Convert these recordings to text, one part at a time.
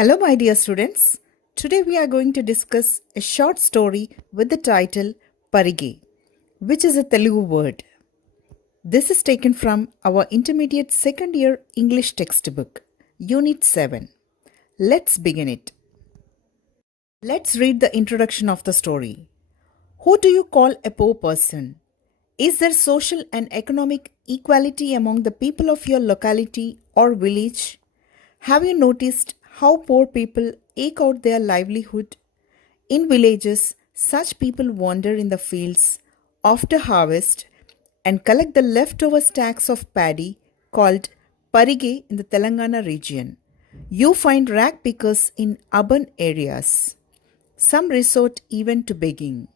Hello, my dear students. Today we are going to discuss a short story with the title Parige, which is a Telugu word. This is taken from our intermediate second year English textbook, Unit-7. Let's begin it. Let's read the introduction of the story. Who do you call a poor person? Is there social and economic equality among the people of your locality or village? Have you noticed how poor people eke out their livelihood? In villages, such people wander in the fields after harvest and collect the leftover stacks of paddy called Parige in the Telangana region. You find rag pickers in urban areas. Some resort even to begging.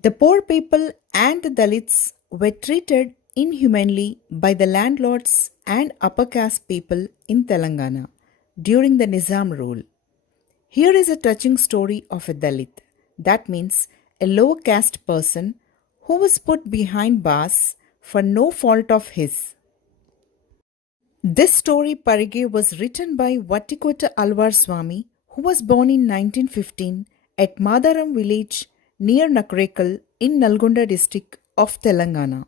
The poor people and the Dalits were treated inhumanly by the landlords and upper caste people in Telangana during the Nizam rule. Here is a touching story of a Dalit, that means a lower caste person who was put behind bars for no fault of his. This story, Parige, was written by Vattikota Alvar Swami, who was born in 1915 at Madaram village near Nakrekal in Nalgonda district of Telangana.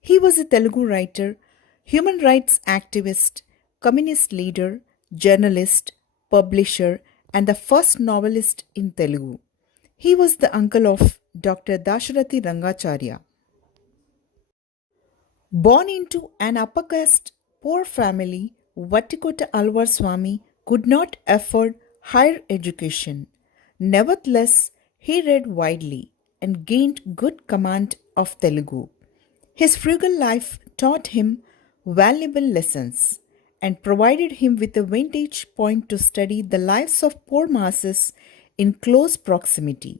He was a Telugu writer, human rights activist, communist leader, journalist, publisher, and the first novelist in Telugu. He was the uncle of Dr. Dasharathi Rangacharya. Born into an upper caste poor family, Vattikota Alvar Swami could not afford higher education. Nevertheless, he read widely and gained good command of Telugu. His frugal life taught him valuable lessons and provided him with a vantage point to study the lives of poor masses in close proximity.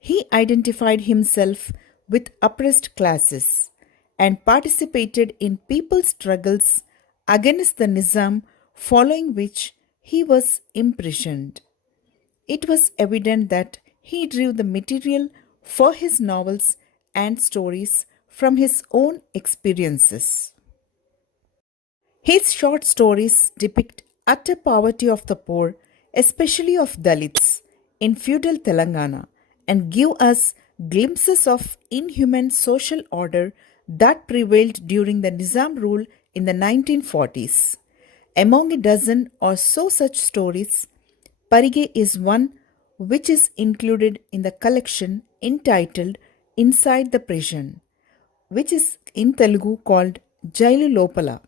He identified himself with oppressed classes and participated in people's struggles against the Nizam, following which he was imprisoned. It was evident that he drew the material for his novels and stories from his own experiences. His short stories depict utter poverty of the poor, especially of Dalits, in feudal Telangana, and give us glimpses of inhuman social order that prevailed during the Nizam rule in the 1940s. Among a dozen or so such stories, Parige is one which is included in the collection entitled Inside the Prison, which is in Telugu called Jailu Lopala.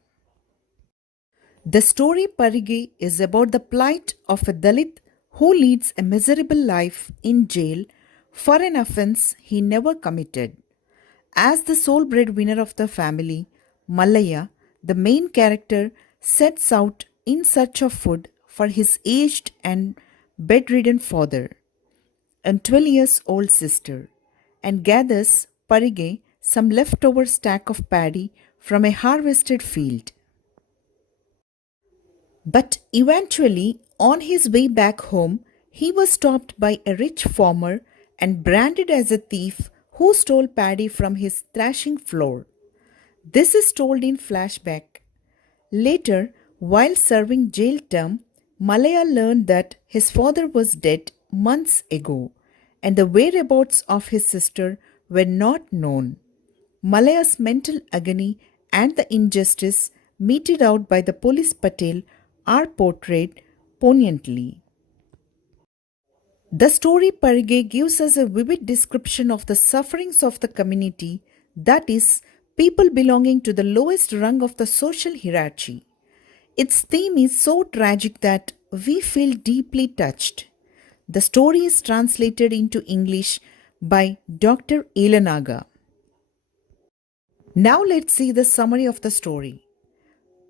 The story Parige is about the plight of a Dalit who leads a miserable life in jail for an offense he never committed. As the sole breadwinner of the family, Malaya, the main character, sets out in search of food for his aged and bedridden father and 12 years old sister and gathers Parige some leftover stack of paddy from a harvested field. But eventually, on his way back home, he was stopped by a rich farmer and branded as a thief who stole paddy from his thrashing floor. This is told in flashback. Later, while serving jail term, Malaya learned that his father was dead months ago and the whereabouts of his sister were not known. Malaya's mental agony and the injustice meted out by the police patel are portrayed poignantly. The story Parige gives us a vivid description of the sufferings of the community, that is, people belonging to the lowest rung of the social hierarchy. Its theme is so tragic that we feel deeply touched. The story is translated into English by Dr. Elanaga. Now let's see the summary of the story.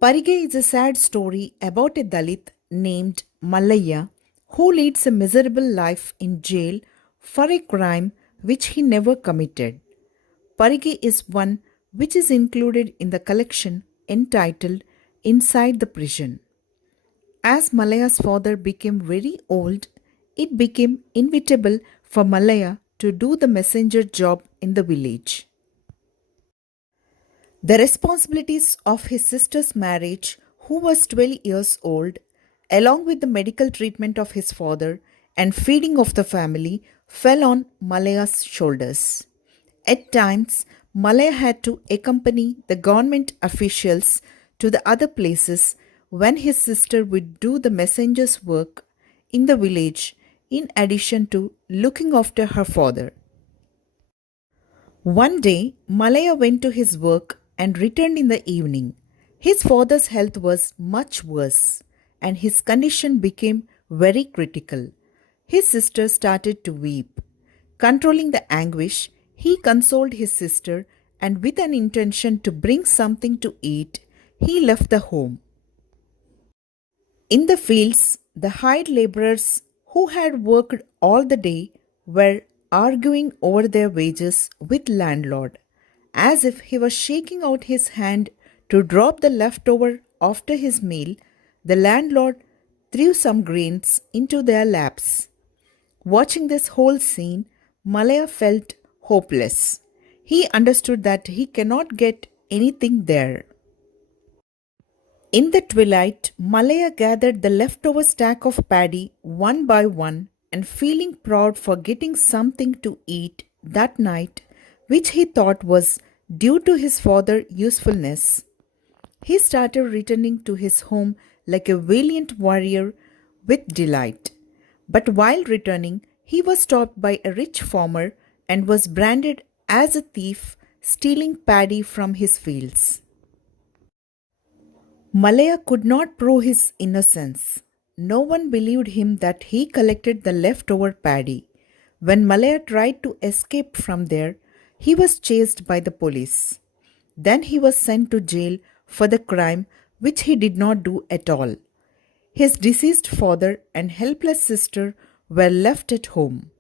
Parige is a sad story about a Dalit named Malaya who leads a miserable life in jail for a crime which he never committed. Parige is one which is included in the collection entitled Inside the Prison. As Malaya's father became very old, it became inevitable for Malaya to do the messenger job in the village. The responsibilities of his sister's marriage, who was 12 years old, along with the medical treatment of his father and feeding of the family, fell on Malaya's shoulders. At times, Malaya had to accompany the government officials to the other places when his sister would do the messenger's work in the village in addition to looking after her father. One day, Malaya went to his work and returned in the evening. His father's health was much worse and his condition became very critical. His sister started to weep. Controlling the anguish, he consoled his sister and, with an intention to bring something to eat, he left the home. In the fields, the hired laborers who had worked all the day were arguing over their wages with landlord, as if he was shaking out his hand to drop the leftover after his meal. The landlord threw some grains into their laps. Watching this whole scene, Malaya felt hopeless. He understood that he cannot get anything there. In the twilight, Malaya gathered the leftover stack of paddy one by one and, feeling proud for getting something to eat that night, which he thought was due to his father's usefulness, he started returning to his home like a valiant warrior with delight. But while returning, he was stopped by a rich farmer and was branded as a thief stealing paddy from his fields. Malaya could not prove his innocence. No one believed him that he collected the leftover paddy. When Malaya tried to escape from there, he was chased by the police. Then he was sent to jail for the crime which he did not do at all. His deceased father and helpless sister were left at home.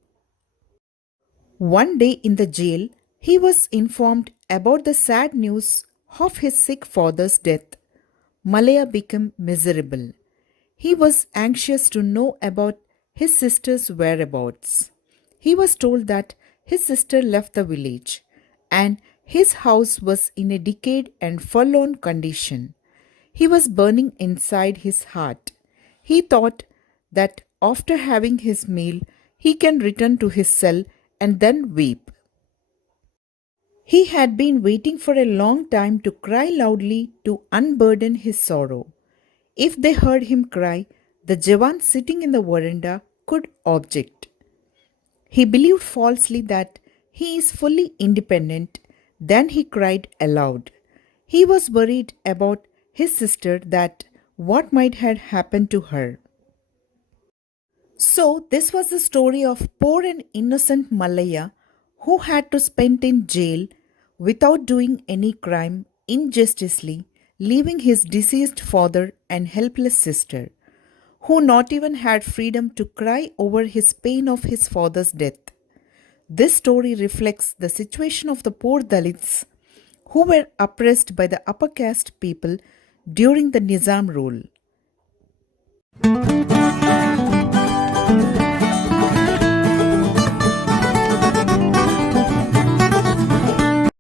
One day in the jail, he was informed about the sad news of his sick father's death. Malaya became miserable. He was anxious to know about his sister's whereabouts. He was told that his sister left the village and his house was in a decayed and forlorn condition. He was burning inside his heart. He thought that after having his meal, he can return to his cell and then weep. He had been waiting for a long time to cry loudly to unburden his sorrow. If they heard him cry, the Jawan sitting in the veranda could object. He believed falsely that he is fully independent. Then he cried aloud. He was worried about his sister, that what might have happened to her. So, this was the story of poor and innocent Malaya who had to spend in jail without doing any crime injustly, leaving his deceased father and helpless sister, who not even had freedom to cry over his pain of his father's death. This story reflects the situation of the poor Dalits who were oppressed by the upper caste people during the Nizam rule.